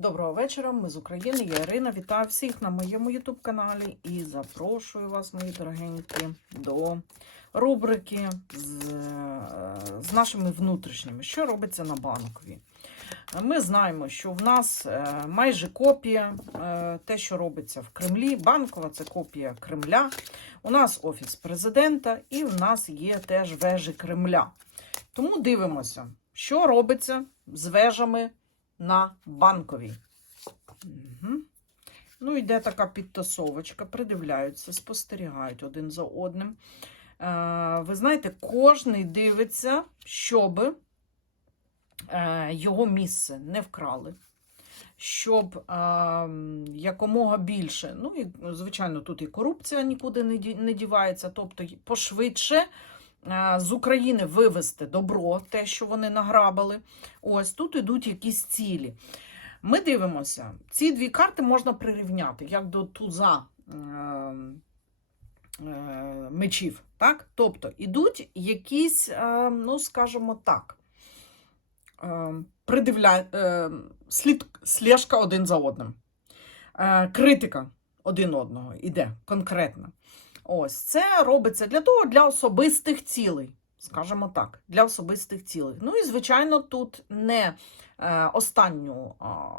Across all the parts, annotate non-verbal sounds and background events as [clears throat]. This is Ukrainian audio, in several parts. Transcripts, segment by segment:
Доброго вечора, ми з України, я Ірина. Вітаю всіх на моєму YouTube каналі і запрошую вас, мої дорогенькі, до рубрики з, з нашими внутрішніми, що робиться на банкові. Ми знаємо, що в нас е, майже копія е, те, що робиться в Кремлі. Банкова це копія Кремля. У нас Офіс президента і в нас є теж вежі Кремля. Тому дивимося, що робиться з вежами на банковій. Угу. Ну, йде така підтасовочка, придивляються, спостерігають один за одним. Е, ви знаєте, кожний дивиться, щоб е, його місце не вкрали. Щоб е, якомога більше, ну і звичайно, тут і корупція нікуди не, дівається, тобто пошвидше з України вивести добро, те, що вони награбили. Ось тут ідуть якісь цілі. Ми дивимося, ці дві карти можна прирівняти, як до туза е, е, мечів. Так? Тобто ідуть якісь, е, ну, скажімо так, е, придивля... е, слід... слежка один за одним. Е, критика один одного іде конкретно. Ось це робиться для того, для особистих цілей. Скажімо так, для особистих цілей. Ну і, звичайно, тут не е, останню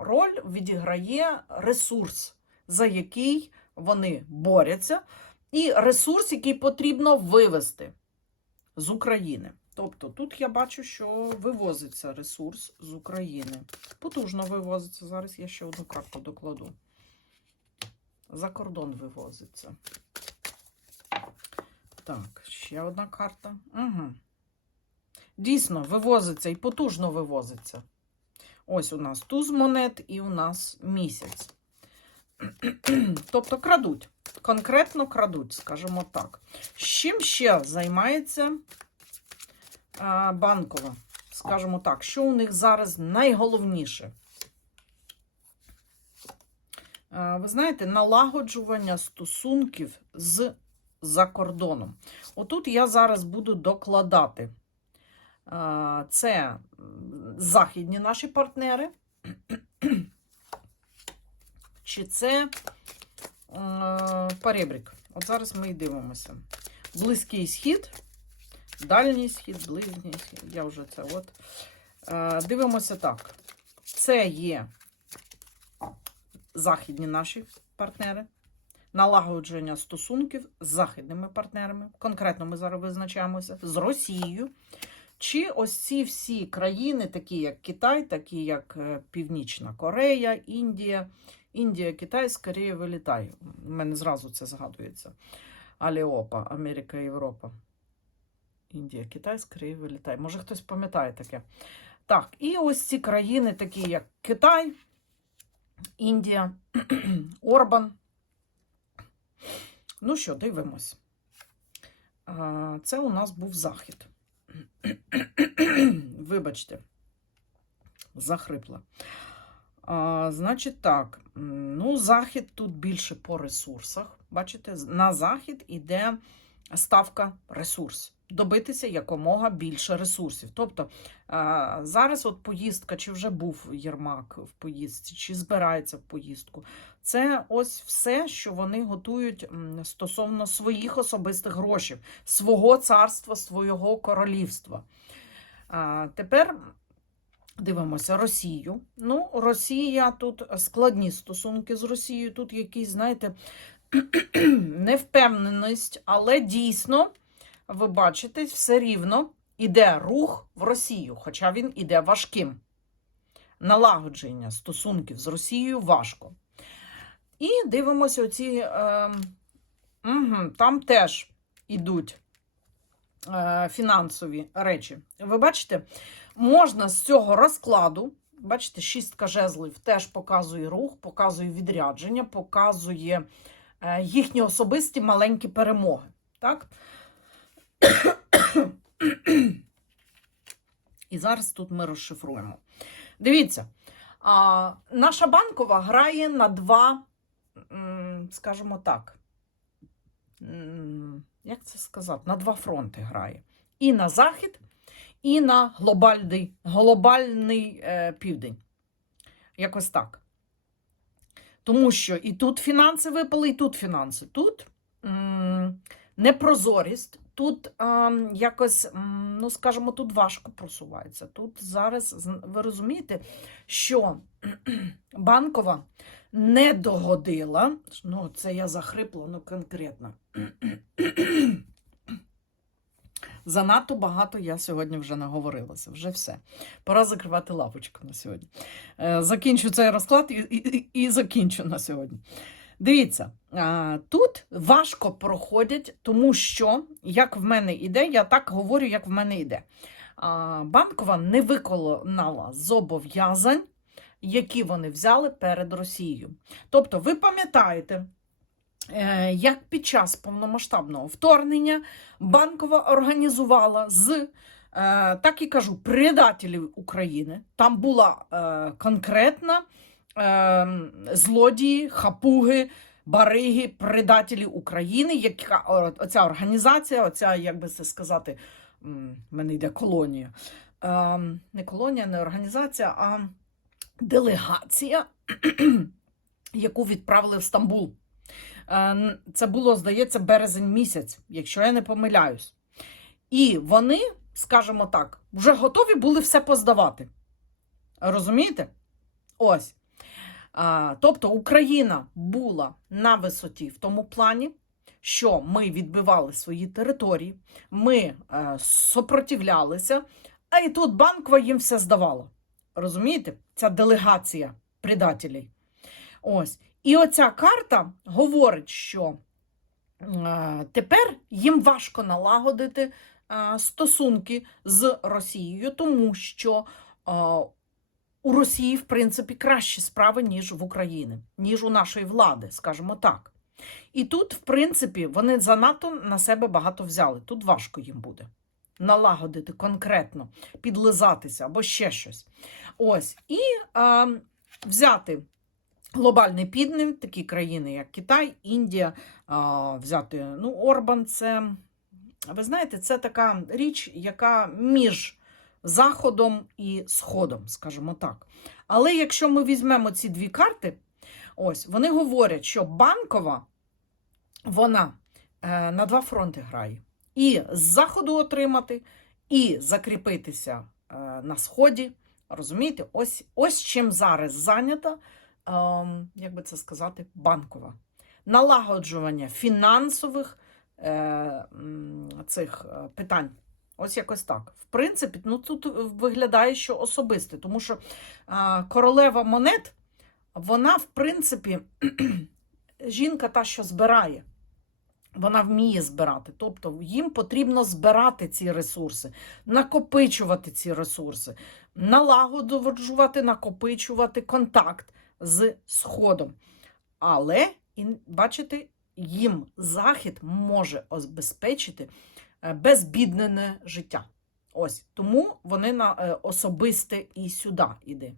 роль відіграє ресурс, за який вони борються, і ресурс, який потрібно вивести з України. Тобто тут я бачу, що вивозиться ресурс з України. Потужно вивозиться. Зараз я ще одну карту докладу. За кордон вивозиться. Так, ще одна карта. Угу. Дійсно, вивозиться і потужно вивозиться. Ось у нас туз монет і у нас місяць. [clears throat] тобто крадуть. Конкретно крадуть, скажімо так. З чим ще займається банкова? Скажімо так, що у них зараз найголовніше? Ви знаєте, налагоджування стосунків з за кордоном. Отут я зараз буду докладати. Це західні наші партнери, [clears throat] чи це перебрік. От зараз ми і дивимося. Близький схід, дальній схід, ближній схід. Я вже це от. Дивимося так. Це є західні наші партнери налагодження стосунків з західними партнерами. Конкретно ми зараз визначаємося з Росією. Чи ось ці всі країни, такі як Китай, такі як е, Північна Корея, Індія, Індія, Китай, скоріше вилітай. У мене зразу це згадується. Аліопа, Америка, Європа. Індія, Китай, скоріше вилітай. Може, хтось пам'ятає таке. Так, і ось ці країни, такі як Китай, Індія, [clears throat] Орбан. Ну що, дивимось. Це у нас був захід. [clears throat] Вибачте, захрипла. А, Значить, так, ну, захід тут більше по ресурсах. Бачите, на захід іде ставка ресурс. Добитися якомога більше ресурсів. Тобто зараз от поїздка, чи вже був Єрмак в поїздці, чи збирається в поїздку. Це ось все, що вони готують стосовно своїх особистих грошей, свого царства, свого королівства. Тепер дивимося Росію. Ну, Росія тут складні стосунки з Росією. Тут якісь, знаєте, [clears throat] невпевненість, але дійсно ви бачите, все рівно іде рух в Росію, хоча він іде важким. Налагодження стосунків з Росією важко. І дивимося оці. Е, угу, там теж ідуть е, фінансові речі. Ви бачите, можна з цього розкладу. Бачите, шістка жезлів теж показує рух, показує відрядження, показує е, їхні особисті маленькі перемоги. Так? І зараз тут ми розшифруємо. Дивіться, а, наша банкова грає на два, скажімо так, як це сказати, на два фронти грає. І на захід, і на глобальний глобальний е, південь. Якось так. Тому що і тут фінанси випали, і тут фінанси. Тут м, непрозорість, тут ем, якось, ну скажімо, тут важко просувається. Тут зараз ви розумієте, що [clears throat] банкова не догодила. Ну, це я захрипла, ну конкретно. [clears throat] Занадто багато я сьогодні вже наговорилася. Вже все. Пора закривати лавочку на сьогодні. Е, Закінчу цей розклад і, і, і закінчу на сьогодні. Дивіться, тут важко проходять, тому що, як в мене іде, я так говорю, як в мене йде. Банкова не виконала зобов'язань, які вони взяли перед Росією. Тобто, ви пам'ятаєте, е, як під час повномасштабного вторгнення Банкова організувала з, е, так і кажу, предателів України. Там була е, конкретна е, злодії, хапуги, бариги, предателі України, яка оця організація, оця, як би це сказати, в мене йде колонія. Е, не колонія, не організація, а делегація, [clears throat] яку відправили в Стамбул. Е, Це було, здається, березень місяць, якщо я не помиляюсь. І вони, скажімо так, вже готові були все поздавати. Розумієте? Ось. Тобто Україна була на висоті в тому плані, що ми відбивали свої території, ми е, сопротивлялися, а і тут банкова їм все здавала. Розумієте? Ця делегація предателей. Ось. І оця карта говорить, що е, тепер їм важко налагодити е, стосунки з Росією, тому що у Росії, в принципі, кращі справи, ніж в Україні, ніж у нашої влади, скажімо так. І тут, в принципі, вони занадто на себе багато взяли. Тут важко їм буде налагодити конкретно, підлизатися або ще щось. Ось. І е, взяти глобальний підним, такі країни, як Китай, Індія, а, взяти ну, Орбан, це, ви знаєте, це така річ, яка між Заходом і Сходом, скажімо так. Але якщо ми візьмемо ці дві карти, ось вони говорять, що банкова вона е, на два фронти грає. І з Заходу отримати, і закріпитися е, на Сході. Розумієте, ось, ось чим зараз зайнята ем, як би це сказати, банкова. Налагоджування фінансових е, цих питань. Ось якось так. В принципі, ну тут виглядає, що особисте, тому що е, королева монет, вона, в принципі, [clears throat] жінка та, що збирає. Вона вміє збирати. Тобто їм потрібно збирати ці ресурси, накопичувати ці ресурси, налагоджувати, накопичувати контакт з Сходом. Але, бачите, їм Захід може обезпечити безбіднене життя. Ось тому вони на е, особисте і сюди йде.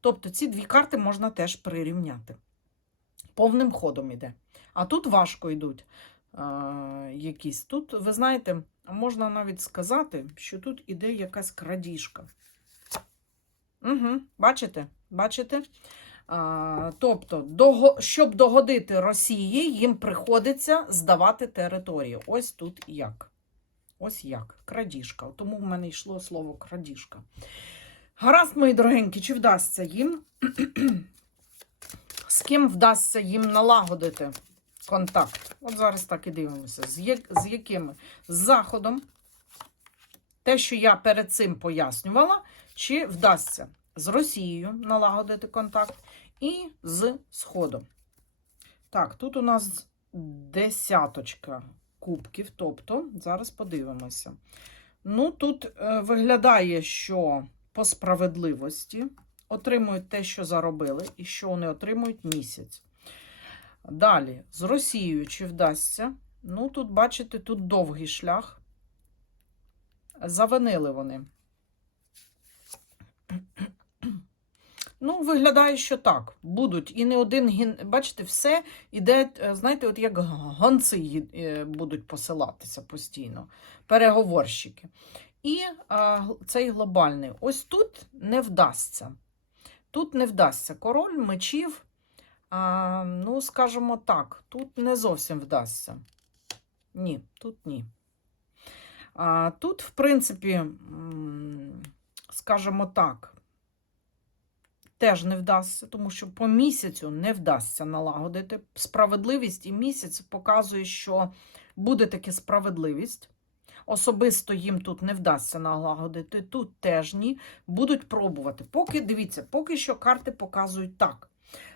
Тобто ці дві карти можна теж прирівняти. Повним ходом іде. А тут важко йдуть е, якісь. Тут, ви знаєте, можна навіть сказати, що тут іде якась крадіжка. Угу, бачите? Бачите? А, тобто, дого, щоб догодити Росії, їм приходиться здавати територію. Ось тут як. Ось як. Крадіжка. Тому в мене йшло слово крадіжка. Гаразд, мої дорогенькі, чи вдасться їм? З ким вдасться їм налагодити контакт? От зараз так і дивимося. З, як, з якими? З Заходом. Те, що я перед цим пояснювала, чи вдасться з Росією налагодити контакт і з Сходом. Так, тут у нас десяточка кубків, тобто, зараз подивимося. Ну, тут е, виглядає, що по справедливості отримують те, що заробили, і що вони отримують місяць. Далі, з Росією чи вдасться? Ну, тут, бачите, тут довгий шлях. Завинили вони. Ну, виглядає, що так. Будуть. І не один ген... Бачите, все іде, е, знаєте, от як гонці е, будуть посилатися постійно, переговорщики. І а, цей глобальний. Ось тут не вдасться. Тут не вдасться. Король мечів. А, ну, скажімо так, тут не зовсім вдасться. Ні, тут ні. А, тут, в принципі, скажімо так, теж не вдасться, тому що по місяцю не вдасться налагодити справедливість, і місяць показує, що буде таки справедливість. Особисто їм тут не вдасться налагодити, тут теж ні. Будуть пробувати. Поки дивіться, поки що карти показують так.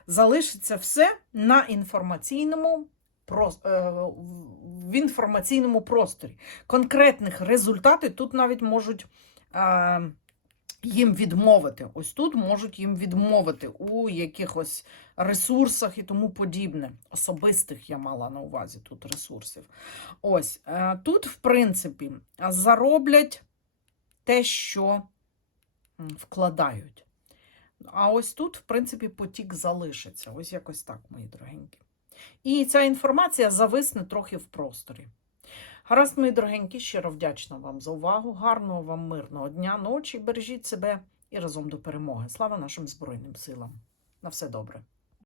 Залишиться все на інформаційному е, в- в інформаційному просторі. Конкретних результатів тут навіть можуть е, їм відмовити. Ось тут можуть їм відмовити у якихось ресурсах і тому подібне. Особистих я мала на увазі тут ресурсів. Ось е, тут, в принципі, зароблять те, що вкладають. А ось тут, в принципі, потік залишиться. Ось якось так, мої дорогенькі. І ця інформація зависне трохи в просторі. Гаразд, мої дорогенькі, щиро вдячна вам за увагу. Гарного вам мирного дня, ночі. Бережіть себе і разом до перемоги. Слава нашим Збройним силам. На все добре.